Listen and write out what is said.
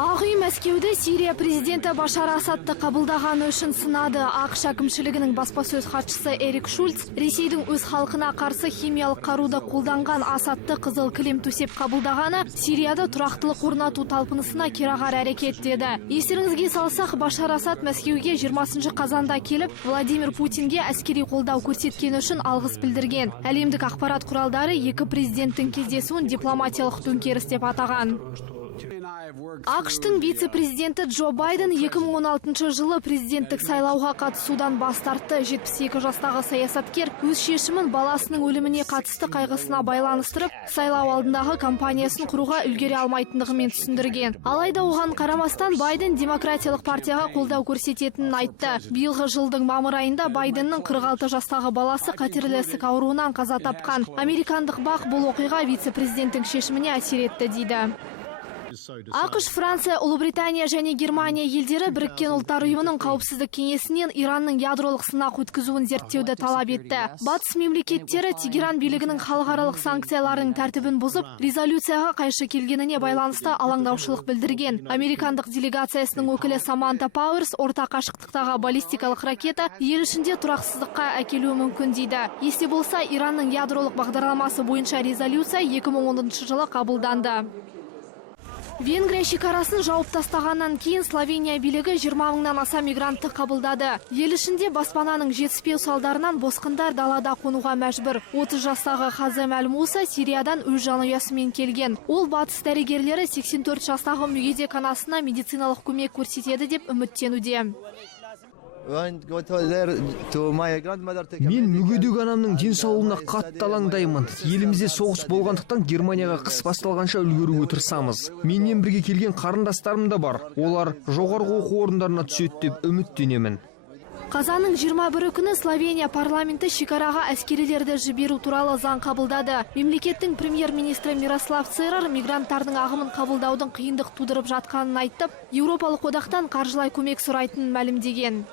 Ақ үй Мәскеуде Сирия президенті Башар Асадты қабылдағаны үшін сынады. ақш әкімшілігінің баспасөз хатшысы Эрик Шульц Ресейдің өз халқына қарсы химиялық қаруды қолданған Асадты қызыл кілем төсеп қабылдағаны Сирияда тұрақтылық орнату талпынысына керағар әрекет деді. Естеріңізге салсақ, Башар Асад Мәскеуге 20 қазанда келіп, Владимир Путинге әскери қолдау көрсеткені үшін алғыс білдірген. Әлемдік ақпарат құралдары екі президенттің кездесуін дипломатиялық төңкеріс деп атаған. ақш-тың вице-президенті Джо Байден 2016 жылы президенттік сайлауға қатысудан бас тартты. 72 жастағы саясаткер өз шешімін баласының өліміне қатысты қайғысына байланыстырып, сайлау алдындағы кампаниясын құруға үлгере алмайтындығымен түсіндірген. Алайда оған қарамастан Байден демократиялық партияға қолдау көрсететінін айтты. Биылғы жылдың мамыр айында Байденнің 46 жастағы баласы қатерлі ісік ауруынан қаза тапқан. Американдық бақ бұл оқиға вице-президенттің шешіміне әсер етті дейді. ақш, Франция, Ұлыбритания және Германия елдері Біріккен ұлттар ұйымының қауіпсіздік кеңесінен Иранның ядролық сынақ өткізуін зерттеуді талап етті. Батыс мемлекеттері Тегеран билігінің халықаралық санкцияларының тәртібін бұзып, резолюцияға қайшы келгеніне байланысты алаңдаушылық білдірген. Американдық делегациясының өкілі Саманта Пауэрс орта қашықтықтағы баллистикалық ракета ел ішінде тұрақсыздыққа әкелуі мүмкін дейді. Есте болса, Иранның ядролық бағдарламасы бойынша резолюция 2010 жылы қабылданды. Венгрия шекарасын жауып тастағаннан кейін Словения билігі 20 мыңнан аса мигрантты қабылдады. Ел ішінде баспананың жетіспеу салдарынан босқындар далада қонуға мәжбүр. 30 жастағы Хазем Әл-Муса Сириядан өз жанұясымен келген. Ол батыс дәрігерлері 84 жастағы мүгедек анасына медициналық көмек көрсетеді деп үміттенуде. Мен мүгедек анамның денсаулығына қатты алаңдаймын. Елімізде соғыс болғандықтан Германияға қыс басталғанша үлгеруге тырысамыз. Менен бірге келген қарындастарым да бар. Олар жоғарғы оқу орындарына түседі деп үміттенемін. Қазанның 21 күні Словения парламенті шекараға әскерилерді жіберу туралы заң қабылдады. Мемлекеттің премьер-министрі Мирослав Церар мигранттардың ағымын қабылдаудың қиындық тудырып жатқанын айтып, Еуропалық одақтан қаржылай көмек сұрайтынын мәлімдеген.